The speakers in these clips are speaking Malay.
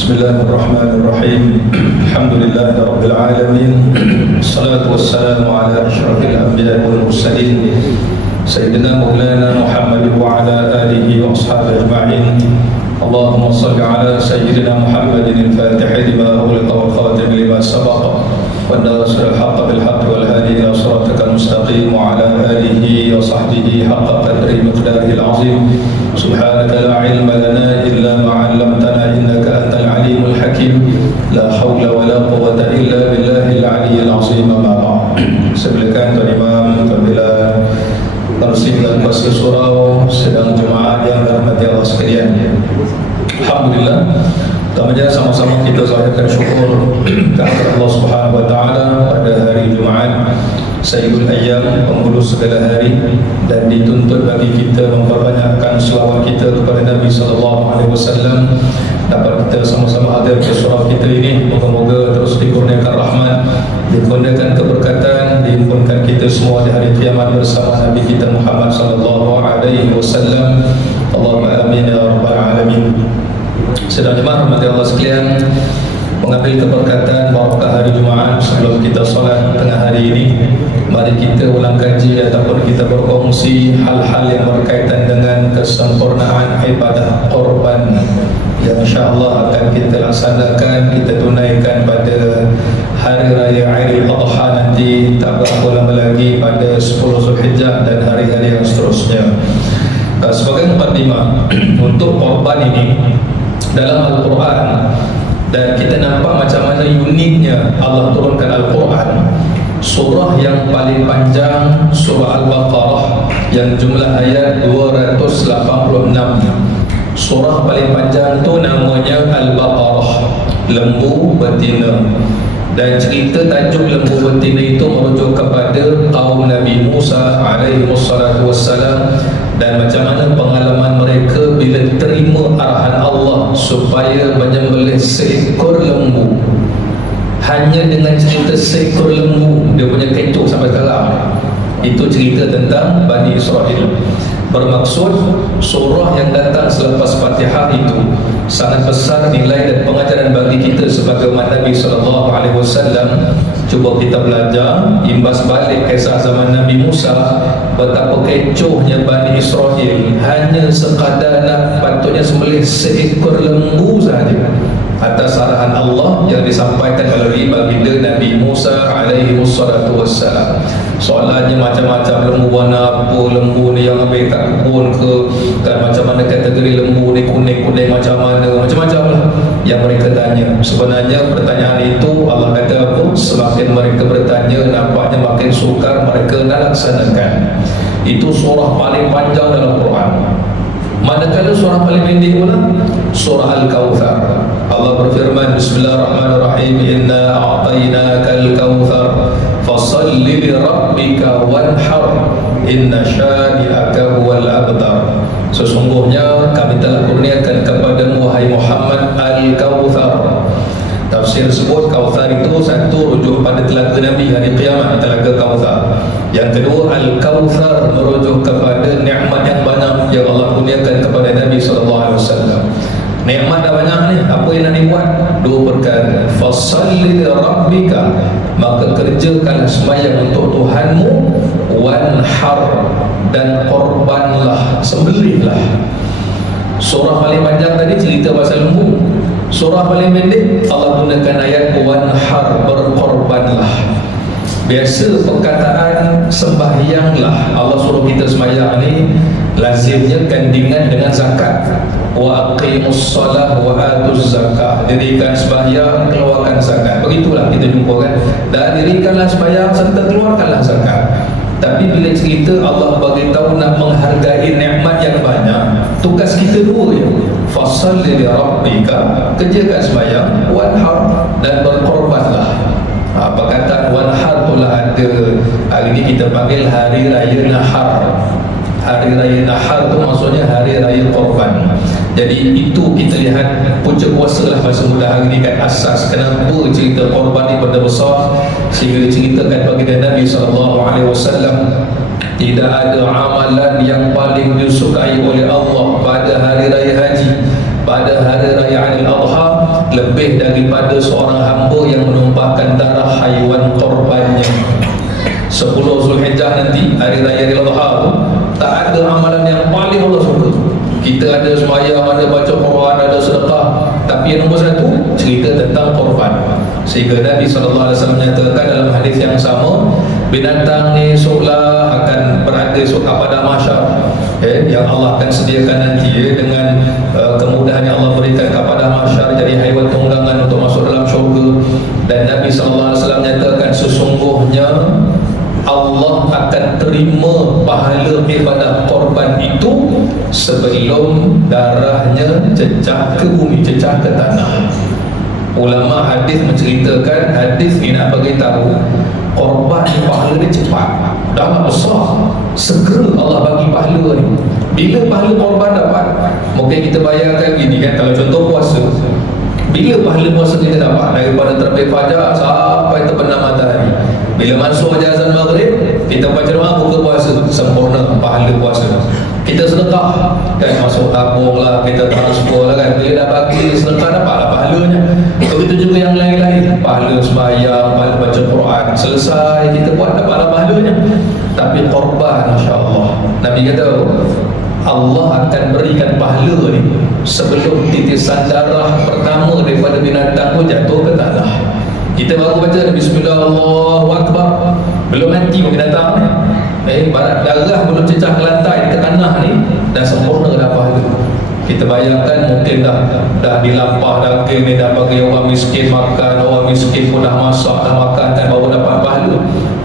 Bismillahirrahmanirrahim. Alhamdulillahi rabbil alamin. Wassalatu wassalamu ala asyrafil anbiya'i wal mursalin Sayyidina Maulana Muhammad wa ala alihi wa ashabihi ajma'in. Allahumma salli ala Sayyidina Muhammadin al-Fatih lima ughliqa wal khatim lima sabaqa wan nasir al-haqq bil haqq wal hadi ila siratikal mustaqim wa ala alihi wa sahbihi haqqa qadri miqdarihi al-azim. Subhanaka la ilma lana illa ma 'allamtana innaka antal alimul hakim. La haula wa la quwwata illa billahil aliyyil azim. Ma ba'd. Silakan Tuan Imam, Tuan Bilal, Tarsim dan Pasir Surau, sedang jemaah yang dirahmati Allah sekalian. Alhamdulillah, pertamanya sama-sama kita zahirkan syukur kepada Allah Subhanahu wa taala pada hari Jumaat Sayyidul Ayyam, penghulu segala hari, dan dituntut bagi kita memperbanyakkan selawat kita kepada Nabi sallallahu alaihi wasallam. Dapat kita sama-sama hadir ke surau kita ini, moga-moga terus dikurniakan rahmat, dikurniakan keberkatan, diimpunkan kita semua di hari kiamat bersama Nabi kita Muhammad sallallahu alaihi wasallam. Allahumma amin ya rabbal alamin. Sedang jemaah rahmati Allah sekalian, mengambil keberkatan barakah hari Jumaat sebelum kita solat tengah hari ini, mari kita ulang kaji ataupun kita berkongsi hal-hal yang berkaitan dengan kesempurnaan ibadah korban yang insyaAllah akan kita laksanakan, kita tunaikan pada hari raya Aidil Adha nanti, tak berapa lama lagi pada 10 Zulhijjah dan hari-hari yang seterusnya. Sebagai mukadimah untuk korban ini dalam Al-Quran, dan kita nampak macam mana uniknya Allah turunkan Al-Quran. Surah yang paling panjang surah Al-Baqarah yang jumlah ayat 286. Surah paling panjang tu namanya Al-Baqarah, lembu betina. Dan cerita tajuk lembu betina itu merujuk kepada kaum Nabi Musa alaihi wassalam, dan macam mana pengalaman mereka bila terima arahan Allah supaya menyembelih seekor lembu. Hanya dengan cerita seekor lembu dia punya kecoh sampai sekarang. Itu cerita tentang Bani Israel. Bermaksud surah yang datang selepas Fatihah itu sangat besar nilai dan pengajaran bagi kita sebagai umat Nabi SAW. Cuba kita belajar, imbas balik kisah zaman Nabi Musa, betapa kecohnya Bani Israel hanya sekadar nak patutnya sembelih seekor lembu saja atas arahan Allah yang disampaikan melalui baginda Nabi Musa alaihi wassalam. Soalannya macam-macam, lembu warna apa, lembu ni yang ambil kat kebun ke, kan macam mana kategori lembu ni, kuning-kuning macam mana, macam-macam lah yang mereka tanya. Sebenarnya pertanyaan itu Allah kata apa? Semakin mereka bertanya, nampaknya makin sukar mereka nak laksanakan. Itu surah paling panjang dalam Quran. Manakala surah paling pendek pula surah Al-Kautsar. Allah berfirman, Bismillahirrahmanirrahim, Inna a'tainakal kautsar fasalli li rabbika wanhar inna syani'aka huwal abtar. Sesungguhnya kami telah kurniakan kepadamu wahai Muhammad Al-Kautsar. Tafsir sebut Kautsar itu satu rujuk pada telaga Nabi hari kiamat, telaga Kautsar. Yang kedua, Al-Kautsar merujuk kepada nikmat yang banyak yang Allah kurniakan kepada Nabi SAW. Nikmat dah banyak ni, apa yang nak dibuat? Dua perkara. Fasalli li rabbika, maka kerjakanlah sembahyang untuk Tuhanmu, wanhar, dan korbanlah, sembelihlah. Surah paling panjang tadi cerita pasal lembu. Surah paling pendek Allah gunakan ayat wanhar, berkorbanlah. Biasa perkataan sembahyanglah, Allah suruh kita sembahyang ni lazimnya gandingan dengan zakat. Wa aqimus salah wa atuz zakah, dirikan sembahyang, keluarkan zakat. Begitulah kita jumpa kan, dan dirikanlah sembahyang serta keluarkanlah zakat. Tapi bila cerita Allah bagi tahu nak menghargai nikmat yang banyak, tugas kita dua je. Fasalli li rabbika, kerjakan sembahyang, wanhar, dan berkorbanlah. Perkataan wanhar itulah ada hari ini kita panggil hari raya nahar. Hari raya nahar tu maksudnya hari raya korban. Jadi itu kita lihat punca kuasa lah masa muda hari ini kan, asas kenapa cerita korban ni benda besar, sehingga diceritakan baginda Nabi SAW. Tidak ada amalan yang paling disukai oleh Allah pada hari raya haji, pada hari raya Aidil Adha, lebih daripada seorang hamba yang menumpahkan darah haiwan korbannya. 10 Zulhijjah nanti, hari raya Idul Adha tu, tak ada amalan yang paling Allah suka. Kita ada sembahyang, ada baca Quran, ada sedekah, tapi yang nombor satu cerita tentang korban. Sehingga Nabi SAW menyatakan dalam hadis yang sama, binatang ni esoklah akan berada esok pada mahsyar, yang Allah akan sediakan nanti dengan kemudahan yang Allah berikan kepada mahsyar, jadi haiwan tunggangan untuk masuk dalam syurga. Dan Nabi SAW menyatakan sesungguhnya Allah akan terima pahala ibadah korban itu sebelum darahnya cecah ke bumi, cecah ke tanah. Ulama hadis menceritakan, hadis ni nak bagi tahu korban ni pahala dia cepat, dah besar, segera Allah bagi pahala ni. Bila pahala korban dapat, mungkin kita bayangkan gini kan, kalau contoh puasa, bila pahala puasa kita dapat daripada terbit fajar sampai terbenam matahari, bila masuk azan maghrib kita baca doa buka puasa, sempurna pahala puasa. Kita sedekah kan, masuk tabung lah, kita transfer lah kan, bila dah bagi sedekah dapatlah pahalanya. Begitu juga yang lain-lain, pahala sembahyang, pahala baca Quran, selesai kita buat dapatlah pahalanya. Tapi korban, Masya Allah, Nabi kata Allah akan berikan pahala ni sebelum titisan darah pertama daripada binatang tu jatuh ke tanah. Kita baru baca Bismillah Allahu Akbar, belum mati pun binatang ni, barat darah belum cecah ke lantai, ke tanah ni dah sempurna dah pahala. Kita bayangkan mungkin dah dilampah daging ni, dah bagi orang miskin makan, orang miskin pun dah masak, dah makan kan, baru dapat pahala.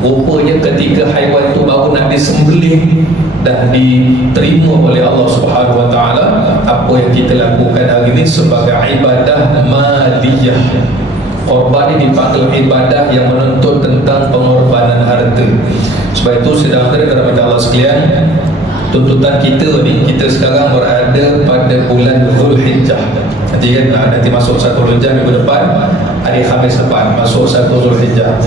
Rupanya ketika haiwan tu baru nak disembelih, dah diterima oleh Allah Subhanahu Wa Taala apa yang kita lakukan hari ini sebagai ibadah maliyah. Korban ini dipanggil ibadah yang menuntut tentang pengorbanan harta. Sebab itu sedang terhadap Allah sekalian, tuntutan kita ni, kita sekarang berada pada bulan Zulhijjah. Nanti kan, nanti masuk 1 Zulhijjah minggu depan, hari Khamis depan masuk 1 Zulhijjah.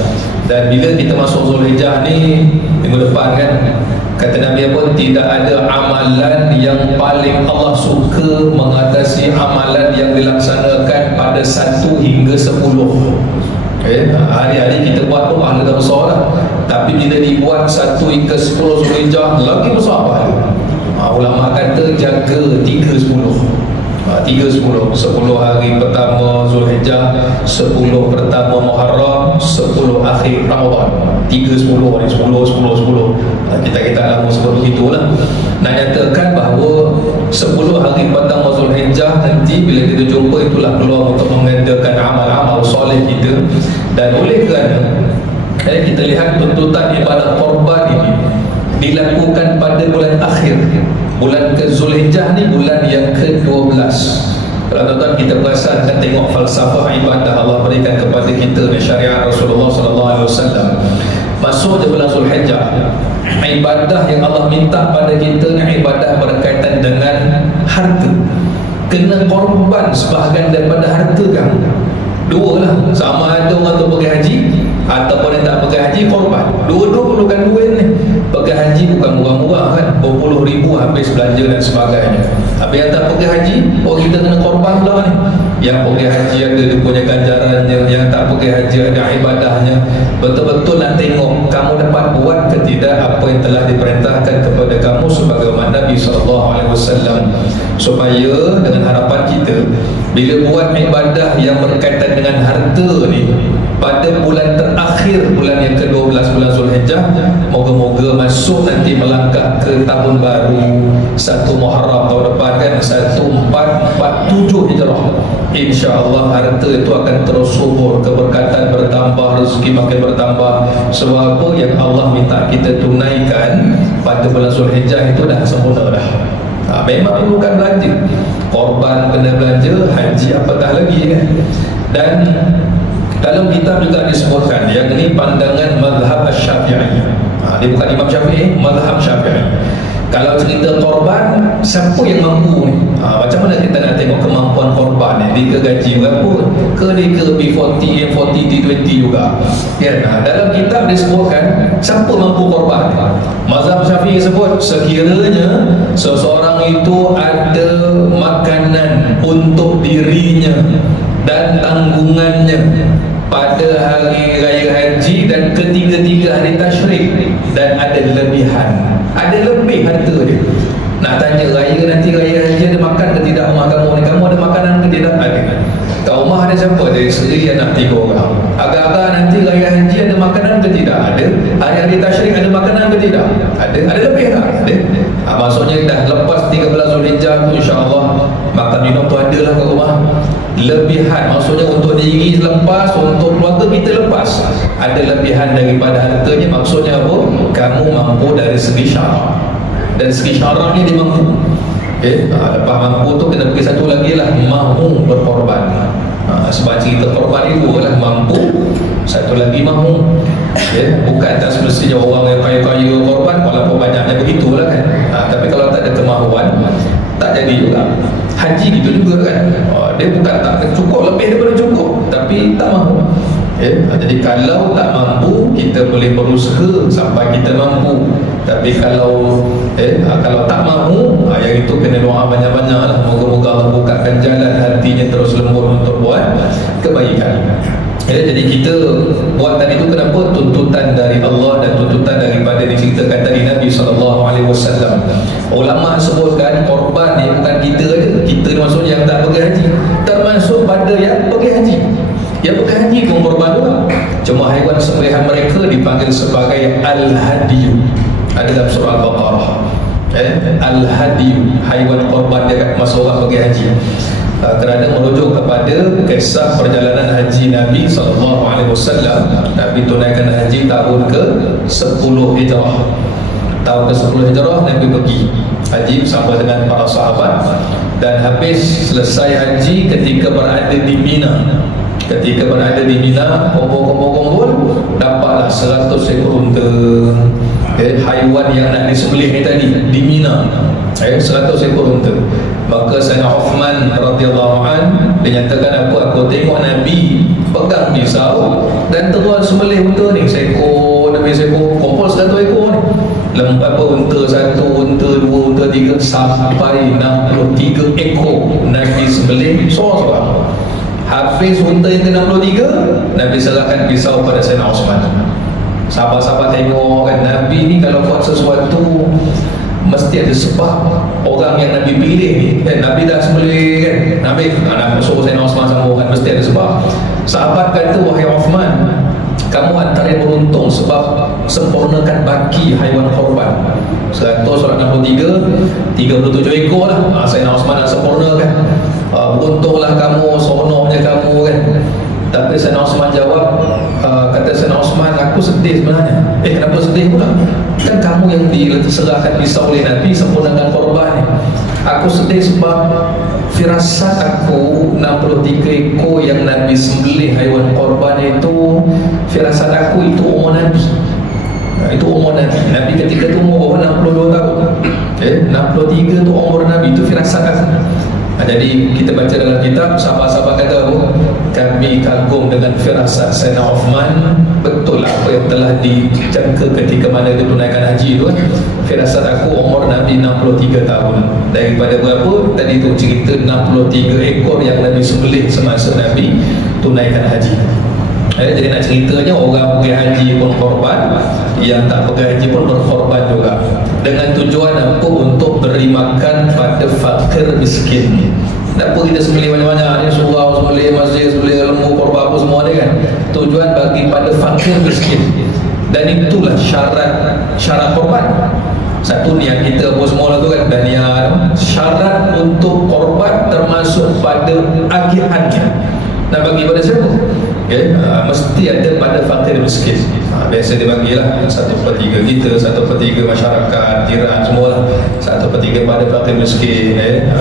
Dan bila kita masuk Zulhijjah ni minggu depan kan, kata Nabi apa, tidak ada amalan yang paling Allah suka mengatasi amalan yang dilaksanakan pada 1 hingga 10. Hari-hari kita buat tu pahala dah besar lah, tapi bila dibuat 1 hingga 10 Zulhijjah lagi besar pahala. Ulama kata jaga 3-10. 3-10 hari pertama Zulhijjah, 10 pertama Muharram, 10 akhir Ramadan. 3-10 ni, 10. Kita lama sebut begitulah. Nak nyatakan bahawa 10 hari pertama Zulhijjah nanti bila kita jumpa, itulah peluang untuk mengadakan amal-amal soleh kita. Dan oleh kerana kita lihat tuntutan ibadah korban ini dilakukan pada bulan akhir, bulan ke Zulhijjah ni bulan yang ke-12. Kalau tuan-tuan kita perasan kan, tengok falsafah ibadah Allah berikan kepada kita ni, syariat Rasulullah SAW. Masuk je bulan Zulhijjah, ibadah yang Allah minta pada kita ni ibadah berkaitan dengan harta. Kena korban sebahagian daripada harta kan. Dua lah, sama ada orang tu pergi haji ataupun yang tak pergi haji, korban. Dua-dua perlukan duit ni. Pergi haji bukan murah-murah kan, berpuluh ribu habis belanja dan sebagainya. Habis yang tak pergi haji, kita kena korban pula ni. Yang pergi haji ada dia punya ganjarannya, yang tak pergi haji ada ibadahnya. Betul-betul nak tengok kamu dapat buat ke tidak apa yang telah diperintahkan kepada kamu sebagaimana Nabi SAW, supaya dengan harapan kita bila buat ibadah yang berkaitan dengan harta ni pada bulan terakhir, bulan yang ke-12 bulan Zulhijjah, moga-moga masuk nanti melangkah ke tahun baru 1 Muharram tahun depan kan, 1447 Hijrah. InsyaAllah harta itu akan terus subur, keberkatan bertambah, rezeki makin bertambah. Sebab apa yang Allah minta kita tunaikan pada bulan Zulhijjah itu dah sempurna dah. Memang perlukan belanja, korban kena belanja, haji apatah lagi kan. Dan dalam kitab juga disebutkan yang ini pandangan mazhab Syafi'i. Dia bukan Imam Syafi'i, mazhab Syafi'i. Kalau cerita korban, siapa yang mampu ni? Macam mana kita nak tengok kemampuan korban ni? Dia ke gaji berapa? Ke dia ke B40, M40, T20 juga? Ya, dalam kitab disebutkan siapa mampu korban. Mazhab Syafi'i sebut sekiranya seseorang itu ada makanan untuk dirinya dan tanggungannya pada hari raya haji dan ketiga-tiga hari tasyrik, dan ada lebihan, ada lebih harta dia. Nak tanya raya nanti raya haji ada makan ke tidak rumah kamu ni? Kamu ada makanan ke tidak? Ada. Kat rumah ada siapa? Ada isteri, anak 3 orang. Agak-agak nanti raya haji ada makanan ke tidak? Ada. Hari-hari tasyrik ada makanan ke tidak? Ada. Ada lebih tak? Ada. Maksudnya dah lepas 13 Zulhijjah tu insya-Allah makan minum tu ada lah kat rumah. Lebihan maksudnya untuk diri lepas, untuk keluarga kita lepas, ada lebihan daripada hartanya. Maksudnya apa? Kamu mampu dari segi syarak, dan segi syarak ni dia mampu. Lepas mampu tu kena pergi satu lagi lah, mahu berkorban. Sebab cerita korban itu adalah mampu, satu lagi mahu. Bukan tak semestinya orang yang kaya-kaya korban, walaupun banyaknya begitulah kan. Tapi kalau tak ada kemahuan, tak jadi juga. Haji gitu juga kan. Dia bukan tak cukup, lebih daripada cukup, tapi tak mahu. Jadi kalau tak mampu, kita boleh berusaha sampai kita mampu. Tapi kalau tak mahu, yang itu kena doa banyak-banyak lah. Moga-moga Allah bukakan jalan hatinya terus lembut untuk buat kebaikan. Jadi kita buat tadi itu kenapa? Tuntutan dari Allah dan tuntutan daripada diceritakan tadi Nabi SAW. Ulama sebutkan korban ni bukan kita aja. Kita ni maksudnya yang tak pergi haji, termasuk pada yang pergi haji. Yang pergi haji pun korban juga. Cuma haiwan sembelihan mereka dipanggil sebagai Al-Hadiyu. Ada dalam surah Al-Baqarah. Al-Hadiyu, haiwan korban dia masa orang pergi haji. Kerana merujuk kepada kisah perjalanan haji Nabi SAW. Nabi tunaikan haji tahun ke-10 Hijrah. Tahun ke-10 Hijrah Nabi pergi haji bersama dengan para sahabat, dan habis selesai haji ketika berada di Mina. Ketika berada di Mina, kumpul-kumpul dapatlah 100 ekor unta, haiwan yang nak disembelih ni tadi di Mina. 100 ekor unta. Maka Sayyidina Uthman radhiyallahu an dia nyatakan, aku tengok Nabi pegang pisau dan terus sembelih unta ni, seekor demi seekor, kumpul 100 ekor ni. Unta 1, unta 2, unta 3, sampai 63 ekor Nabi sembelih seorang-seorang. Habis unta yang ke-63, Nabi serahkan pisau pada Sayyidina Uthman. Sahabat-sahabat tengok kan, Nabi ni kalau buat sesuatu mesti ada sebab. Orang yang Nabi pilih ni kan, Nabi dah sembelih kan, Nabi nak suruh Sayyidina Uthman sambung kan, mesti ada sebab. Sahabat kata, wahai Uthman, kamu antara yang beruntung sebab sempurnakan baki haiwan korban. 100 surat 63, 37 ekor lah. Sayyidina Uthman dah sempurnakan. Beruntunglah kamu, seronoknya kamu kan. Tapi Sayyidina Uthman jawab, kata Sayyidina Uthman, aku sedih sebenarnya. Kenapa sedih pula? Kan kamu yang diserahkan pisau oleh Nabi sempurnakan korban ni. Aku sedih sebab firasat aku 63 ekor yang Nabi sembelih haiwan korban itu, firasat aku itu umur Nabi. Itu umur Nabi. Nabi ketika itu umur 62 tahun. 63 itu umur Nabi, itu firasat aku. Jadi kita baca dalam kitab, sahabat-sahabat kata apa? Kami kagum dengan firasat Sayyidina Uthman. Betul lah apa yang telah dijangka ketika mana dia tunaikan haji itu. Firasat aku umur Nabi 63 tahun. Daripada berapa? Tadi tu cerita 63 ekor yang Nabi sembelih semasa Nabi tunaikan haji. Jadi nak ceritanya, orang pergi haji pun korban, yang tak pergi haji pun berkorban juga. Dengan tujuan apa? Untuk beri makan pada fakir miskin. Kenapa kita sembelih banyak-banyak ni? Surau, sembelih masjid, sembelih lembu, korban apa semua ni kan? Tujuan bagi pada fakir miskin. Dan itulah syarat korban. Satu ni yang kita apa semua tu kan, dan yang syarat untuk korban termasuk pada agihannya. Nak bagi pada siapa? Mesti ada pada fakir miskin. Biasa dia bagilah 1/3 kita, 1/3 masyarakat, jiran semualah, 1/3 pada fakir miskin.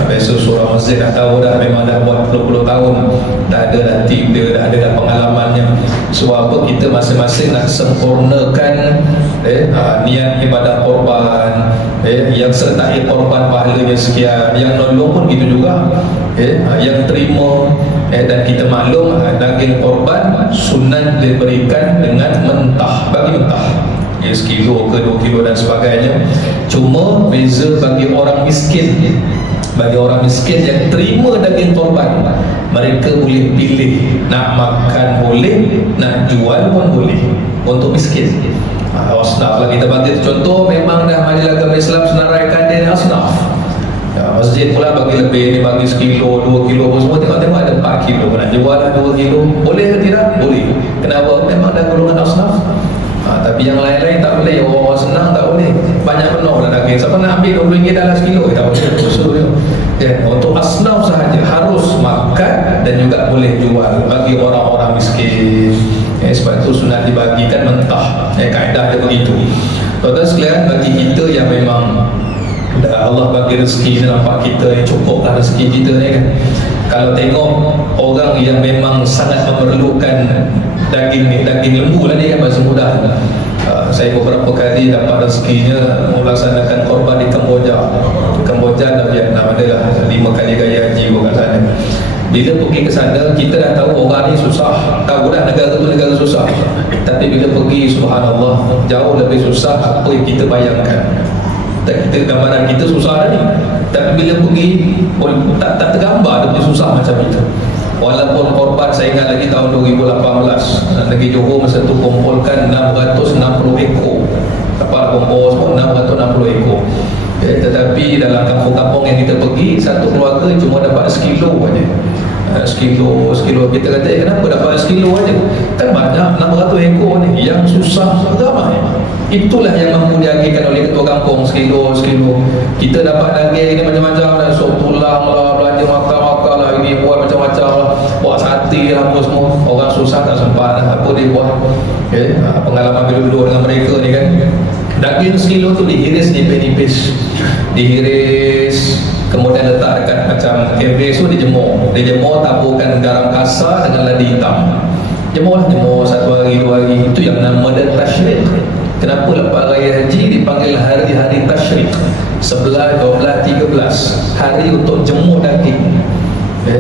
Biasa surau masjid dah tahu dah, memang dah buat puluh-puluh tahun, dah ada dah tim dia, dah ada dah pengalamannya. Sebab apa? Kita masing-masing nak sempurnakan niat ibadah korban. Yang sertai korban pahalanya sekian, yang nolong pun gitu juga. Yang terima, dan kita maklum daging korban sunat diberikan dengan mentah, bagi mentah, sekilo ke 2 kilo dan sebagainya. Cuma beza bagi orang miskin. Bagi orang miskin yang terima daging korban, Mereka boleh pilih, nak makan boleh, nak jual pun boleh, untuk miskin. Asnaf lah kita bagi contoh. Memang dah majlis agama Islam senaraikan dia asnaf. Masjid pula bagi lebih, ni bagi sekilo, 2 kilo pun semua. Tengok-tengok ada 4 kilo, nak jual lah 2 kilo, boleh ke tidak? Boleh. Kenapa? Memang dah golongan asnaf. Tapi yang lain-lain tak boleh. Orang senang tak boleh, banyak penuh dah daging. Siapa nak ambil RM20 dalam sekilo? Tak boleh, usul ya. Untuk asnaf sahaja harus makan dan juga boleh jual bagi orang-orang miskin. Sebab itu sunat dibagikan mentah. Kaedah dia begitu. Tuan-tuan sekalian, bagi kita yang memang Allah bagi rezeki, nampak kita yang cukuplah rezeki kita ni kan. Kalau tengok orang yang memang sangat memerlukan daging lembu lah ni kan, bahasa mudah. Saya beberapa kali dapat rezekinya melaksanakan korban di Kamboja dan Vietnam. Adalah 5 kali gaya haji kat sana. Bila pergi ke sana, kita dah tahu orang ni susah, tahu dah negara tu negara susah. Tapi bila pergi, subhanallah, jauh lebih susah apa yang kita bayangkan. Kita gambaran kita susah dah ni, tapi bila pergi tak tergambar dia punya susah macam itu. Walaupun korban, saya ingat lagi tahun 2018 negeri Johor masa tu kumpulkan 660 ekor kapal kumpul semua 660 ekor. Tetapi dalam kampung-kampung yang kita pergi, satu keluarga cuma dapat sekilo aja. Sekilo kita kata kenapa dapat sekilo aja? Kan banyak 600 ekor ni, yang susah ramai. Itulah yang mampu diagihkan oleh ketua kampung, sekilo. Kita dapat daging ni macam-macam lah, sop tulang lah, belanja makan lah, ini buat macam-macam lah, buat sate lah, apa semua. Orang susah tak sempat lah, apa dia buat. Pengalaman dulu dengan mereka ni kan, daging sekilo tu dihiris nipis-nipis, dihiris, kemudian letak dekat macam habis tu dijemur, taburkan garam kasar dengan ladi hitam. Jemur 1 hari 2 hari. Itu yang nama dia tasyrik. Kenapa lepas raya haji dipanggil hari-hari tasyrik? 11, 12, 13 hari untuk jemur daging.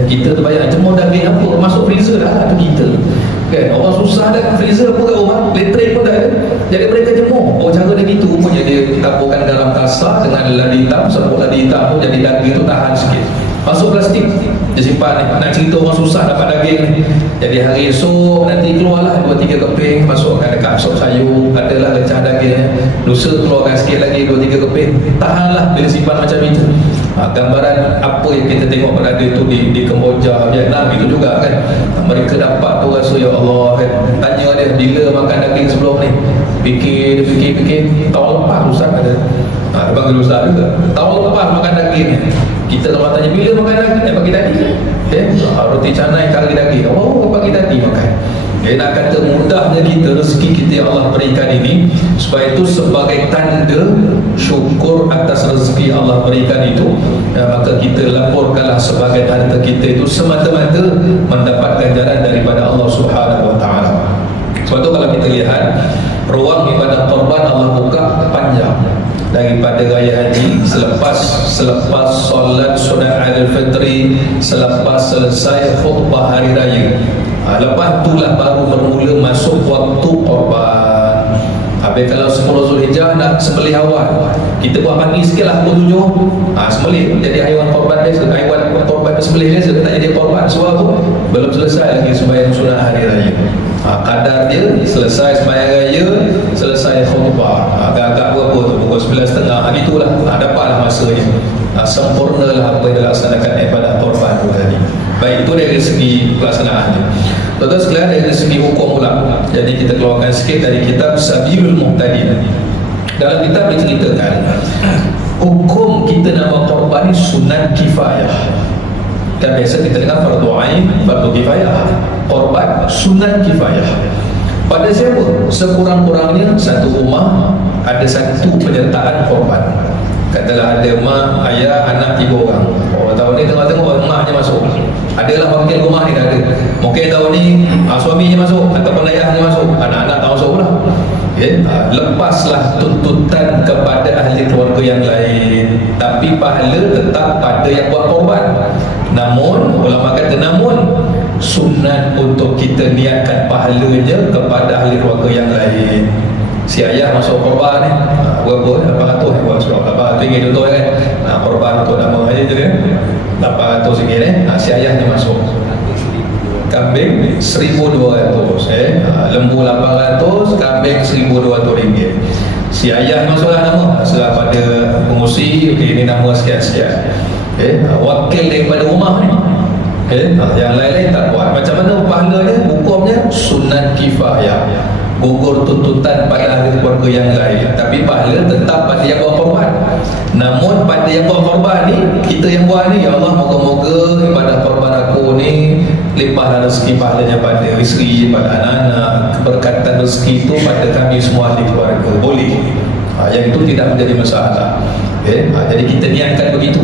Kita tu bayang jemur daging apa? Masuk freezer dah lah tu kita kan. Orang susah dah, freezer pun kat rumah, elektrik pun tak ada. Jadi mereka jemur. Cara dia gitu pun, jadi taburkan garam kasar dengan ladi hitam, sebut ladi hitam tu jadi daging tu tahan sikit. Masuk plastik, dia simpan ni. Nak cerita orang susah dapat daging ni. Jadi hari esok nanti keluarlah 2-3 keping, masukkan dekat sop sayur, adalah lecah dagingnya. Lusa keluarkan sikit lagi 2-3 keping. Tahanlah bila simpan macam itu. Gambaran apa yang kita tengok berada tu di Kamboja, Vietnam itu juga kan. Mereka dapat tu rasa, ya Allah kan. Tanya dia bila makan daging sebelum ni. Fikir. Tahun lepas Ustaz ada. Dia panggil Ustaz juga. Tahun lepas makan daging. Kita kalau tanya bila makan daging, pagi tadi. Roti canai kari daging. Oh, pagi tadi makan. Nak kata mudahnya kita, rezeki kita yang Allah berikan ini, supaya itu sebagai tanda syukur atas rezeki Allah berikan itu, maka kita laporkanlah sebagai harta kita itu semata-mata mendapat ganjaran daripada Allah Subhanahu Wa Taala. Sebab itu kalau kita lihat ruang ibadat korban Allah buka panjang daripada raya haji, selepas solat sunat Aidilfitri, selepas selesai khutbah hari raya. Lepas itulah baru bermula masuk waktu korban. Habis kalau 10 Zulhijjah nak sembelih awal, kita buat pagi sikit lah, pukul 7 sembelih, jadi haiwan korban biasa, haiwan korban sembelih biasa, tak jadi korban. Sebab tu belum selesai lagi sembahyang sunat hari raya. Kadar dia selesai sembahyang raya, selesai khutbah, agak-agak berapa tu, pukul 9.30, gitulah. Dapatlah masanya, sempurnalah apa yang dilaksanakan ibadat korban tu tadi. Baik, itu dari segi pelaksanaannya. Tuan-tuan sekalian, dari segi hukum pula, jadi kita keluarkan sikit dari kitab Sabilul Muhtadin. Dalam kitab diceritakan hukum kita nak buat korban ni sunat kifayah. Kan biasa kita dengar fardu ain, fardu kifayah. Korban sunat kifayah. Pada siapa? Sekurang-kurangnya satu rumah ada satu penyertaan korban. Katalah ada mak, ayah, anak 3 orang. Tahun ni tengok-tengok emaknya masuk. Adalah wakil rumah ni dah ada. Mungkin tahun ni suaminya masuk ataupun ayahnya masuk, anak-anak tak masuk pula. Lepaslah tuntutan kepada ahli keluarga yang lain, tapi pahala tetap pada yang buat korban. Namun ulama kata, sunat untuk kita niatkan pahalanya kepada ahli keluarga yang lain. Si ayah masuk korban ni berapa? 800 buat surah 800 ringgit contoh kan. Korban untuk nama aja je kan, 800 ringgit si ayahnya masuk. kambing 1,200, lembu 800, kambing 1,200 ringgit. Si ayah masuklah nama, serah pada pengusi, ini nama sekian-sekian. Wakil daripada rumah ni, yang lain-lain tak buat. Macam mana pahalanya? Hukumnya sunat kifayah, gugur tuntutan pada ahli keluarga yang lain, tapi pahala tetap pada yang buat korban. Namun pada yang buat korban ni, kita yang buat ni, ya Allah, moga-moga ibadah korban aku ni limpahlah rezeki pahalanya pada isteri, pada anak-anak, keberkatan rezeki itu pada kami semua ahli keluarga. Boleh. Yang itu tidak menjadi masalah. Jadi kita niatkan begitu.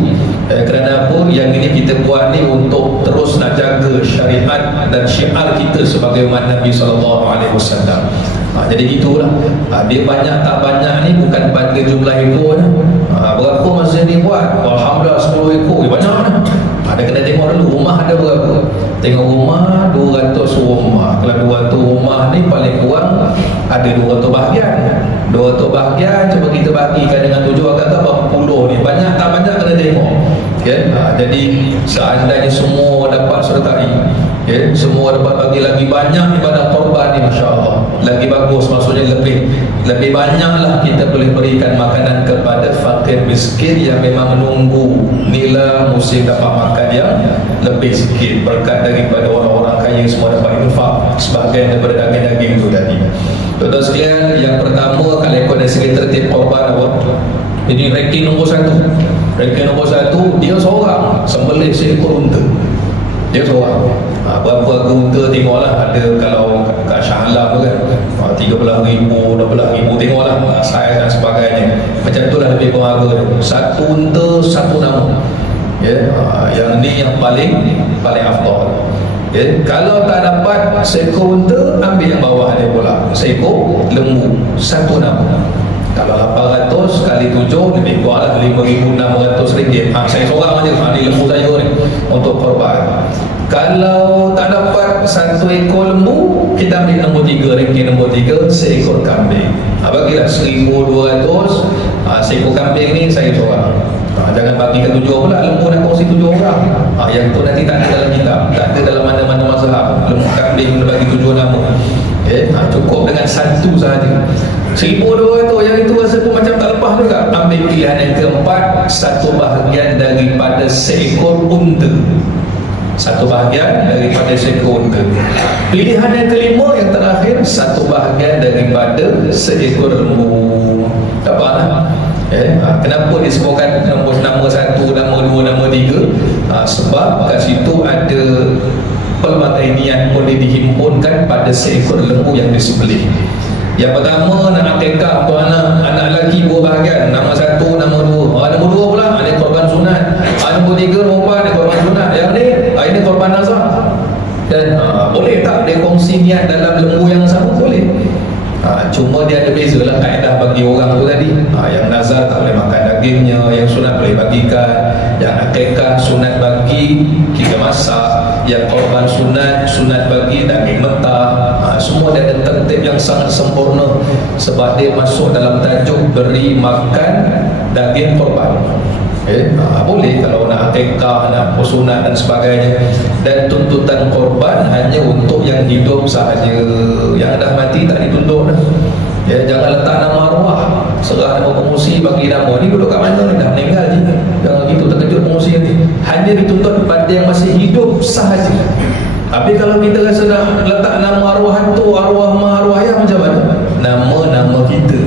Kerana apa? Yang ini kita buat ni untuk terus nak jaga syariat dan syiar kita sebagai umat Nabi SAW. Jadi gitulah. Dia banyak tak banyak ni bukan pada jumlah ekor. Berapa masa ni buat? Alhamdulillah 10 ekor. Banyak lah. Dia kena tengok dulu rumah ada berapa. Tengok rumah 200 rumah. Kalau 200 rumah ni paling kurang ada 200 bahagian. 200 bahagian cuba kita bagikan dengan 7 kata berapa puluh ni. Banyak tak banyak kena tengok. Jadi seandainya semua dapat sertai, semua dapat bagi lagi banyak ibadah korban ni, Masya Allah, lagi bagus. Maksudnya lebih banyaklah kita boleh berikan makanan kepada fakir miskin yang memang menunggu nila musim dapat makan yang lebih sikit, berkat daripada orang-orang kaya semua dapat infak sebahagian daripada daging-daging itu tadi. Tuan-tuan sekalian, yang pertama kalau ikut dari segi tertib korban apa? Ini ranking nombor 1. Ranking nombor 1, dia seorang sembelih seekor unta. Dia seorang. Berapa harga unta tengoklah. Ada kalau kat Shah Alam tu kan 13,000, 12,000, tengoklah saiz dan sebagainya. Macam itulah lebih kurang harga. Satu unta, satu nama. Yang ni yang paling afdal. Kalau tak dapat seekor unta, ambil yang bawah dia pula, seekor lembu, satu nama. Kalau 800 kali 7 lebih kurang 5,600 ringgit. Saya seorang aja, ni lembu saya ni untuk korban. Kalau tak dapat satu ekor lembu, kita ambil nombor 3, ranking nombor 3, seekor kambing. Bagilah 1,200 seekor kambing ni saya seorang. Jangan bagikan 7 pula, lembu nak kongsi 7 orang. Yang tu nanti tak ada dalam kitab, tak ada dalam mana-mana mazhab. Lembu kambing kena bagi 7 nama. Cukup dengan satu sahaja. 1,200 yang itu rasa pun macam tak lepas juga. Ambil pilihan yang keempat, satu bahagian daripada seekor unta. Satu bahagian daripada seekor unta. Pilihan yang kelima, yang terakhir, satu bahagian daripada seekor lembu. Tak apa lah. Kenapa disebutkan nombor nama 1, nama 2, nama 3? Sebab kat situ ada pelbagai niat boleh dihimpunkan pada seekor lembu yang disembelih. Yang pertama, nak akikah untuk anak lelaki 2 bahagian. Nama 1, nama 2. Nama 2 pula, ada korban sunat. Nombor 3, nombor 4, ada korban sunat. Yang ni, ini korban nazar. Dan boleh tak dia kongsi niat dalam lembu yang sama? Boleh. Cuma dia ada beza lah kaedah bagi orang tu tadi. Yang nazar tak boleh makan dagingnya, yang sunat boleh bagikan, yang akikah sunat bagi kita masak, yang korban sunat bagi daging mentah. Semua dia ada tertib yang sangat sempurna sebab dia masuk dalam tajuk beri makan daging korban. Boleh kalau nak akikah, nak sunat dan sebagainya. Dan tuntutan korban hanya untuk yang hidup sahaja. Yang dah mati tak dituntut dah. Jangan letak nama arwah, serah nama pengusi, bagi nama ni duduk kat mana ni, dah meninggal je. Jangan gitu, terkejut pengusi ni. Hanya dituntut pada yang masih hidup sahaja. Tapi kalau kita rasa nak letak nama arwah hantu, arwah mak, arwah ayah, macam mana? Nama-nama kita.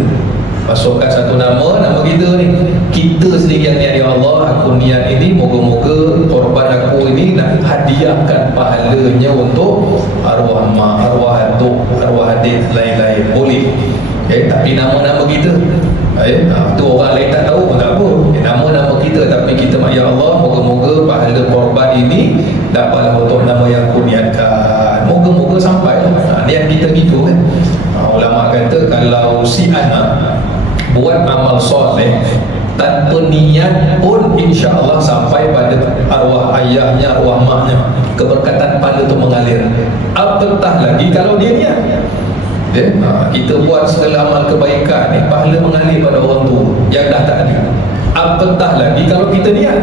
Masukkan satu nama kita ni. Kita sendiri yang niat, ya Allah, aku niat ini, moga-moga korban aku ini nak hadiahkan pahalanya untuk arwah mak, arwah atuk, arwah adik, lain-lain. Boleh. Tapi nama-nama kita, tu orang lain tak tahu pun tak apa. Nama-nama kita, tapi kita, ya Allah, moga-moga pahala korban ini dapatlah untuk nama yang aku niatkan. Moga-moga sampai niat kita gitu kan. Ulama kata kalau si anak buat amal soleh tanpa niat pun, insya-Allah sampai pada arwah ayahnya, arwah maknya, keberkatan pahala itu mengalir. Apatah lagi kalau dia niat. Kita buat segala amal kebaikan ni, pahala mengalir pada orang tua yang dah tak ada. Apatah lagi kalau kita niat,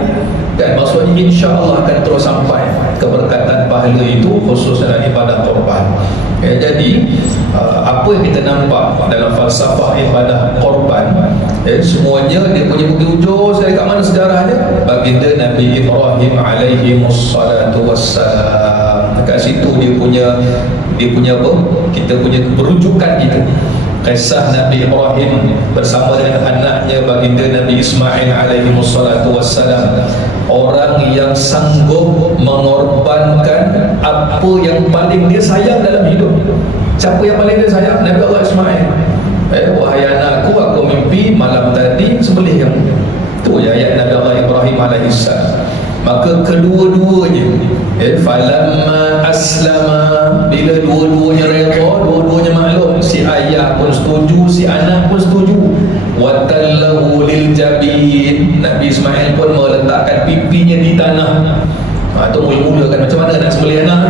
kan? Maksudnya insya-Allah akan terus sampai keberkatan pahala itu khusus dalam ibadah korban. Jadi apa yang kita nampak dalam falsafah ibadah korban, semuanya dia punya bukti hujur dari kat mana sejarahnya? Baginda Nabi Ibrahim alaihi wassalatu wassalam. Dekat situ dia punya apa? Kita punya berujukan kita. Kisah Nabi Ibrahim bersama dengan anaknya baginda Nabi Ismail alaihi wassalatu wassalam, orang yang sanggup mengorbankan apa yang paling dia sayang dalam hidup. Siapa yang paling dia sayang? Nabi Allah Ismail. Wahai anakku, aku mimpi malam tadi sembelih kamu. Itu ayat Nabi Allah Ibrahim alaihissalam. Maka kedua-duanya falamma aslama, bila dua-duanya redha, dua-duanya maklum, si ayah pun setuju, si anak pun setuju. Wa tallahu lil jabin, Nabi Ismail pun meletakkan pipinya di tanah. Itu mula-mula kan macam mana nak sembelih anak,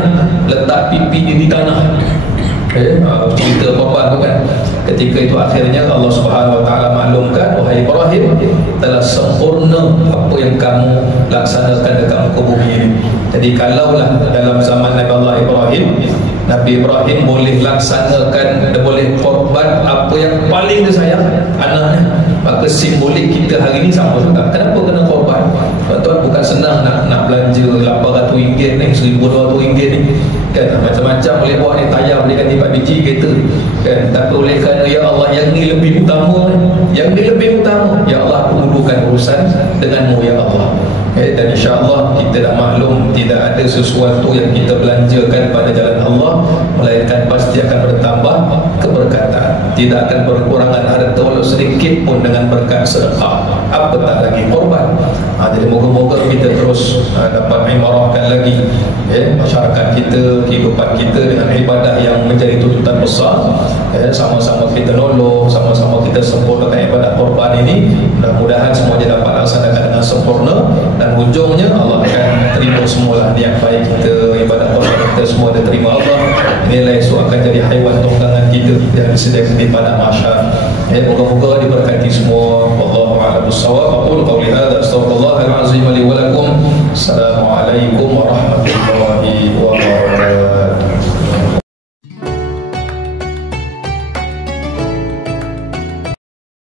letak pipinya di tanah. Cerita korban tu kan. Ketika itu akhirnya Allah Subhanahu Wa Taala maklumkan, wahai Ibrahim, telah sempurna apa yang kamu laksanakan dekat muka bumi ini. Jadi kalaulah dalam zaman Nabi Allah Ibrahim, Nabi Ibrahim boleh laksanakan, boleh korban apa yang paling dia sayang, anaknya, maka simbolik kita hari ini sama juga. Kenapa kena korban? Tuan-tuan, bukan senang nak belanja RM800 ni, RM1,200 ni kan, macam-macam boleh buat ni, tayar boleh ganti 4 biji kereta kan. Tapi oleh kerana ya Allah, yang ni lebih utama, yang ni lebih utama, ya Allah, aku mudahkan urusan denganmu ya Allah. Dan insya-Allah kita dah maklum, tidak ada sesuatu yang kita belanjakan pada jalan Allah melainkan pasti akan bertambah keberkatan, tidak akan berkurangan harta walau sedikit pun dengan berkat sedekah, apatah lagi korban. Jadi moga-moga kita terus dapat imarahkan lagi masyarakat kita, kehidupan kita dengan ibadah yang menjadi tuntutan besar. Sama-sama kita nolong, sama-sama kita sempurnakan ibadah korban ini. Mudah-mudahan semuanya dapat laksanakan dengan sempurna, dan ujungnya Allah akan terima semualah niat baik kita, ibadah korban kita semua diterima Allah. Nilai itu akan jadi haiwan tunggangan kita yang disediakan di padang mahsyar. Moga-moga diberkati semua. Wallahu a'lam bissawab. Aqulu qawli hadza, astaghfirullahal azim li wa lakum. Assalamualaikum